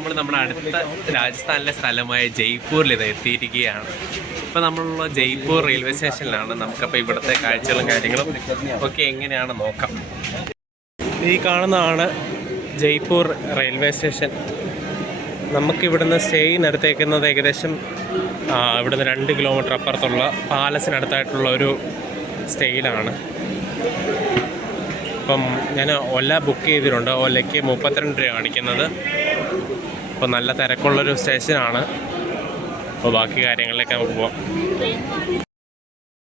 നമ്മൾ നമ്മുടെ അടുത്ത രാജസ്ഥാനിലെ സ്ഥലമായ ജയ്പൂരിൽ ഇത് എത്തിയിരിക്കുകയാണ്. ഇപ്പോൾ നമ്മളുള്ള ജയ്പൂർ റെയിൽവേ സ്റ്റേഷനിലാണ്. നമുക്കപ്പോൾ ഇവിടുത്തെ കാഴ്ചകളും കാര്യങ്ങളും ഒക്കെ എങ്ങനെയാണ് നോക്കാം. ഈ കാണുന്നതാണ് ജയ്പൂർ റെയിൽവേ സ്റ്റേഷൻ. നമുക്കിവിടുന്ന് സ്റ്റേ നടത്തേക്കുന്നത് ഏകദേശം ഇവിടുന്ന് 2 കിലോമീറ്റർ അപ്പുറത്തുള്ള പാലസിനടുത്തായിട്ടുള്ള ഒരു സ്റ്റേയിലാണ്. അപ്പം ഞാൻ ഒല ബുക്ക് ചെയ്തിട്ടുണ്ട്. ഒലയ്ക്ക് 32 രൂപ കാണിക്കുന്നത്. അപ്പോൾ നല്ല തിരക്കുള്ളൊരു സ്റ്റേഷനാണ്. അപ്പോൾ ബാക്കി കാര്യങ്ങളിലേക്ക് നമുക്ക് പോകാം.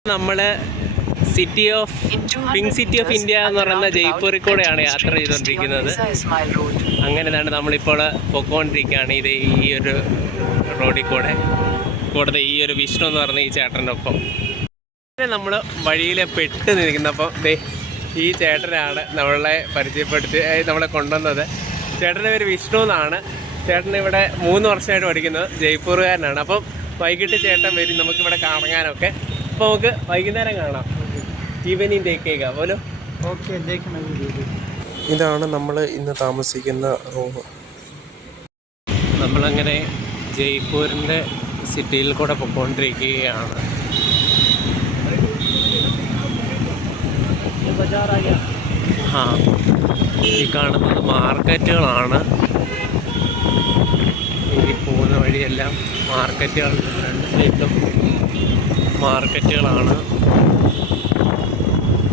നമ്മൾ പിങ്ക് സിറ്റി ഓഫ് ഇന്ത്യ എന്ന് പറയുന്ന ജയ്പൂരിൽ കൂടെയാണ് യാത്ര ചെയ്തുകൊണ്ടിരിക്കുന്നത്. അങ്ങനെ തന്നെ നമ്മളിപ്പോൾ പൊയ്ക്കൊണ്ടിരിക്കുകയാണ് ഈ ഒരു റോഡിൽ കൂടെ ഈ ഒരു വിഷ്ണു എന്ന് പറഞ്ഞ ഈ ചേട്ടൻ്റെ ഒപ്പം നമ്മൾ വഴിയിൽ പെട്ട് നിൽക്കുന്നപ്പോൾ ഈ ചേട്ടനാണ് നമ്മളെ പരിചയപ്പെടുത്തി നമ്മളെ കൊണ്ടുവന്നത്. ചേട്ടൻ്റെ പേര് വിഷ്ണു എന്നാണ്. ചേട്ടൻ ഇവിടെ 3 വർഷമായിട്ട് പഠിക്കുന്നത്. ജയ്പൂറുകാരനാണ്. അപ്പം വൈകിട്ട് ചേട്ടൻ വരും നമുക്കിവിടെ കറങ്ങാനൊക്കെ. അപ്പോൾ നമുക്ക് വൈകുന്നേരം കാണാം. ഈവനിങ് ദേക്കേക്ക പോലും. ഓക്കെ, ഇതാണ് നമ്മൾ ഇന്ന് താമസിക്കുന്ന റൂം. നമ്മളങ്ങനെ ജയ്പൂരിൻ്റെ സിറ്റിയിൽ കൂടെ പൊയ്ക്കൊണ്ടിരിക്കുകയാണ്. ഈ കാണുന്നത് മാർക്കറ്റുകളാണ്. ഈ പോകുന്ന വഴിയെല്ലാം മാർക്കറ്റുകൾ, 2 സൈഡിലും മാർക്കറ്റുകളാണ്.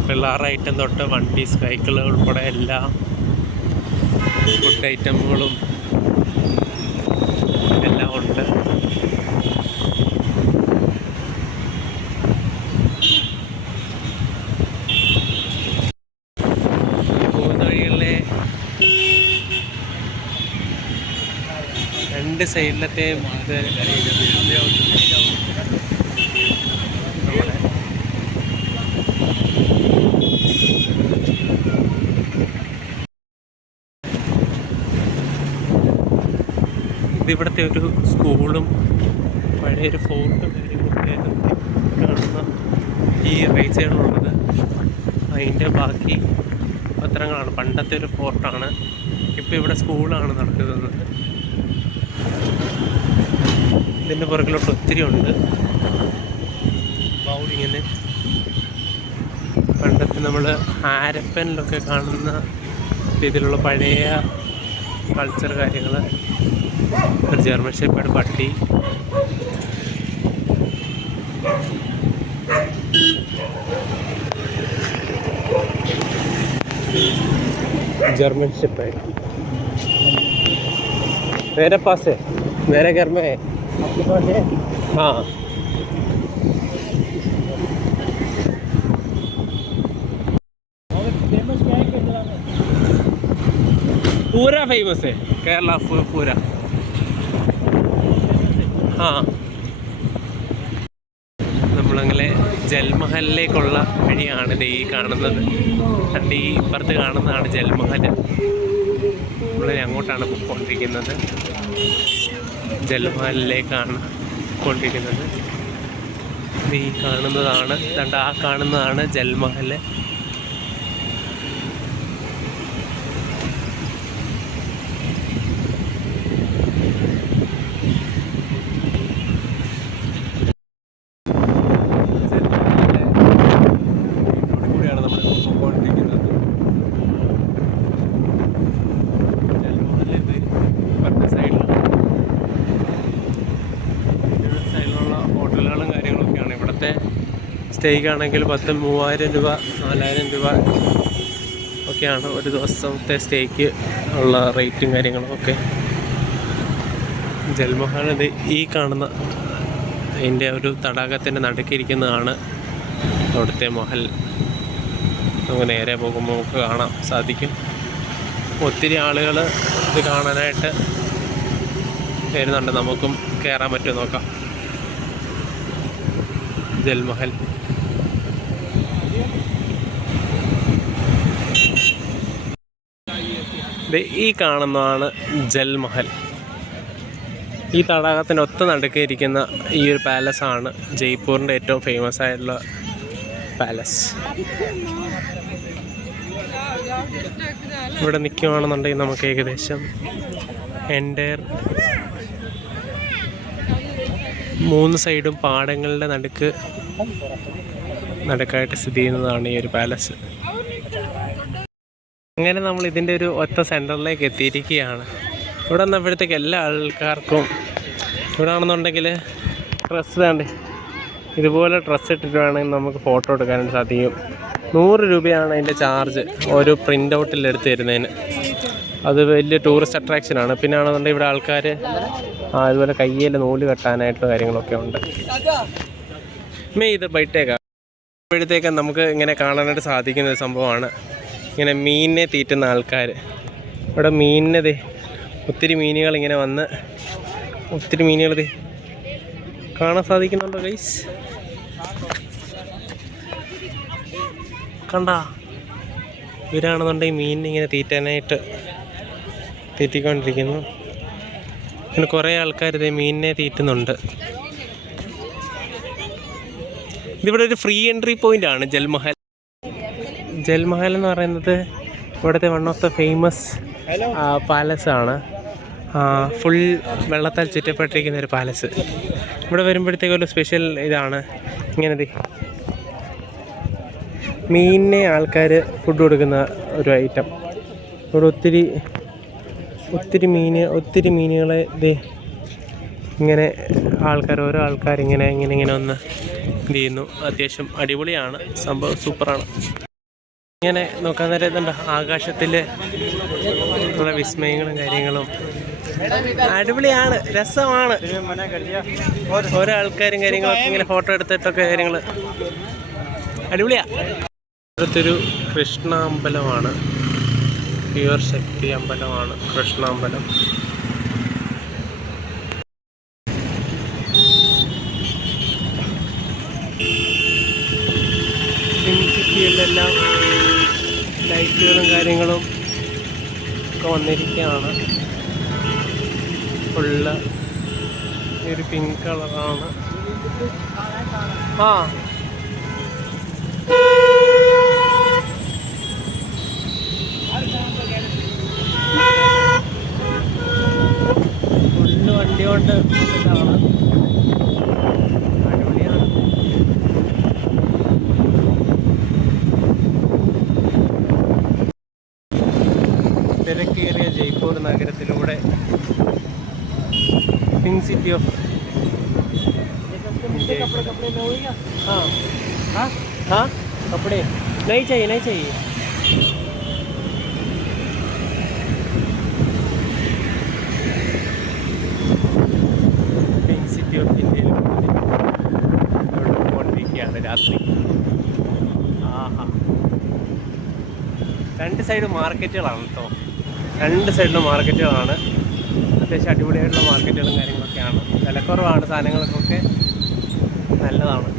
പിള്ളേർ ഐറ്റം തൊട്ട് വണ്ടി, സൈക്കിൾ ഉൾപ്പെടെ എല്ലാ ഫുഡ് ഐറ്റമുകളും എല്ലാം ഉണ്ട്. പോകുന്ന വഴികളിലെ 2 സൈഡിലത്തെയും ഇതിവിടുത്തെ ഒരു സ്കൂളും പഴയൊരു ഫോർട്ടും കാര്യങ്ങളൊക്കെ കാണുന്ന ഈ റൈറ്റ് സൈഡിലുള്ളത്. അതിൻ്റെ ബാക്കി പത്രങ്ങളാണ്. പണ്ടത്തെ ഒരു ഫോർട്ടാണ്. ഇപ്പോൾ ഇവിടെ സ്കൂളാണ് നടക്കുന്നത്. ഇതിൻ്റെ പുറകിലോട്ട് ഒത്തിരി ഉണ്ട്. ഇങ്ങനെ പണ്ടത്തെ നമ്മൾ ഹാരപ്പനിലൊക്കെ കാണുന്ന രീതിയിലുള്ള പഴയ കൾച്ചർ കാര്യങ്ങൾ. ഒരു ജർമ്മൻ ഷെപ്പേർഡ് പട്ടി, जर्मन शेपर्ड मेरे पास है, मेरे घर में है। आपके पास है? हाँ, फेमस क्या है केरला में? पूरा फेमस है केरला पूरा। हाँ, നമ്മളങ്ങനെ ജൽമഹലിലേക്കുള്ള വഴിയാണിത് ഈ കാണുന്നത്. കണ്ട് ഈ ഇപ്പുറത്ത് കാണുന്നതാണ് ജൽമഹൽ. നമ്മൾ അങ്ങോട്ടാണ് പോയിക്കൊണ്ടിരിക്കുന്നത്. ജൽമഹലിലേക്കാണ് പോയിക്കൊണ്ടിരിക്കുന്നത്. ഈ കാണുന്നതാണ്, കണ്ട് ആ കാണുന്നതാണ് ജൽമഹൽ. സ്റ്റേക്കാണെങ്കിൽ 3000 രൂപ 4000 രൂപ ഒക്കെയാണ് ഒരു ദിവസത്തെ സ്റ്റേക്ക് ഉള്ള റേറ്റും കാര്യങ്ങളും ഒക്കെ. ജൽമഹൽ ഈ കാണുന്ന അതിൻ്റെ ഒരു തടാകത്തിൻ്റെ നടുക്കിരിക്കുന്നതാണ് അവിടുത്തെ മഹൽ. നമുക്ക് നേരെ പോകുമ്പോൾ നമുക്ക് കാണാൻ സാധിക്കും. ഒത്തിരി ആളുകൾ ഇത് കാണാനായിട്ട് വരുന്നുണ്ട്. നമുക്കും കയറാൻ പറ്റുമോ നോക്കാം. ജൽമഹൽ ഈ കാണുന്നതാണ് ജൽമഹൽ. ഈ തടാകത്തിൻ്റെ ഒത്ത നടുക്ക് ഇരിക്കുന്ന ഈ ഒരു പാലസാണ് ജയ്പൂരിൻ്റെ ഏറ്റവും ഫേമസ് ആയിട്ടുള്ള പാലസ്. ഇവിടെ നിൽക്കുകയാണെന്നുണ്ടെങ്കിൽ നമുക്ക് ഏകദേശം എൻ്റയർ 3 സൈഡും പാടങ്ങളുടെ നടുക്കായിട്ട് സ്ഥിതി ചെയ്യുന്നതാണ് ഈ ഒരു പാലസ്. അങ്ങനെ നമ്മൾ ഇതിൻ്റെ ഒരു ഒറ്റ സെൻറ്ററിലേക്ക് എത്തിയിരിക്കുകയാണ്. ഇവിടെ വന്നപ്പോഴത്തേക്ക് എല്ലാ ആൾക്കാർക്കും ഇവിടെ ആണെന്നുണ്ടെങ്കിൽ ഡ്രസ്സ് വേണ്ടേ, ഇതുപോലെ ഡ്രസ്സ് ഇട്ടിട്ട് വേണമെങ്കിൽ നമുക്ക് ഫോട്ടോ എടുക്കാനായിട്ട് സാധിക്കും. 100 രൂപയാണ് അതിൻ്റെ ചാർജ് ഒരു പ്രിൻ്റ് ഔട്ടിൽ എടുത്ത് തരുന്നതിന്. അത് വലിയ ടൂറിസ്റ്റ് അട്രാക്ഷനാണ്. പിന്നെ ആണെന്നുണ്ടെങ്കിൽ ഇവിടെ ആൾക്കാർ ഇതുപോലെ കയ്യിൽ നൂല് കെട്ടാനായിട്ടുള്ള കാര്യങ്ങളൊക്കെ ഉണ്ട്. ഇത് ബൈറ്റേക്കാണ്. അപ്പോഴത്തേക്കും നമുക്ക് ഇങ്ങനെ കാണാനായിട്ട് സാധിക്കുന്ന ഒരു സംഭവമാണ് ഇങ്ങനെ മീനിനെ തീറ്റുന്ന ആൾക്കാർ. ഇവിടെ മീനിനെ ഒത്തിരി മീനുകൾ ഇങ്ങനെ വന്ന് ഒത്തിരി മീനുകൾ കാണാൻ സാധിക്കുന്നുണ്ടോ ഗൈസ്? കണ്ട ഇവരാണെന്നുണ്ടെങ്കിൽ മീനിനെ ഇങ്ങനെ തീറ്റിക്കൊണ്ടിരിക്കുന്നു. പിന്നെ കുറേ ആൾക്കാർ മീനിനെ തീറ്റുന്നുണ്ട്. ഇതിവിടെ ഒരു ഫ്രീ എൻട്രി പോയിൻ്റാണ് ജൽമഹൽ. ജൽമഹൽ എന്ന് പറയുന്നത് ഇവിടുത്തെ one of the famous പാലസാണ്. Full വെള്ളത്താൽ ചുറ്റപ്പെട്ടിരിക്കുന്ന ഒരു പാലസ്. ഇവിടെ വരുമ്പോഴത്തേക്കും ഒരു സ്പെഷ്യൽ ഇതാണ് ഇങ്ങനെ മീനിനെ ആൾക്കാർ ഫുഡ് കൊടുക്കുന്ന ഒരു ഐറ്റം. ഇവിടെ ഒത്തിരി മീനുകളെ ഇങ്ങനെ ഓരോ ആൾക്കാരിങ്ങനെ ഒന്ന് ഇത് ചെയ്യുന്നു. അത്യാവശ്യം അടിപൊളിയാണ് സംഭവം, സൂപ്പറാണ്. ഇങ്ങനെ നോക്കാൻ നേരം ഇതുണ്ട് ആകാശത്തിൽ ഉള്ള വിസ്മയങ്ങളും കാര്യങ്ങളും അടിപൊളിയാണ്, രസമാണ്. ഓരോ ആൾക്കാരും കാര്യങ്ങളൊക്കെ ഇങ്ങനെ ഫോട്ടോ എടുത്തിട്ടൊക്കെ കാര്യങ്ങൾ അടിപൊളിയാണ്. ഇവിടുത്തൊരു കൃഷ്ണ അമ്പലമാണ്, പ്യുവർ ശക്തി അമ്പലമാണ് കൃഷ്ണ അമ്പലം. സിറ്റിയിലെല്ലാം ലൈറ്റുകളും കാര്യങ്ങളും ഒക്കെ വന്നിരിക്കുകയാണ്. ഫുള്ള് ഒരു പിങ്ക് കളറാണ്. ഫുള്ള് വണ്ടി കൊണ്ട് ഇതാണ്, അടിപൊളിയാണ്. തിരക്കേറിയ ജയ്പൂർ നഗരത്തിലൂടെ पिंक सिटी ऑफ हाँ कपड़े नहीं चाहिए पिंक सिटी ऑफ ഇന്ത്യയിൽ പോണ്ടിരിക്കുകയാണ് രാത്രി. രണ്ട് സൈഡ് മാർക്കറ്റുകളാണ് കേട്ടോ, രണ്ട് സൈഡിലും മാർക്കറ്റുകളാണ്. അത്യാവശ്യം അടിപൊളിയായിട്ടുള്ള മാർക്കറ്റുകളും കാര്യങ്ങളൊക്കെയാണ്. വിലക്കുറവാണ്, സാധനങ്ങൾക്കൊക്കെ നല്ലതാണ്.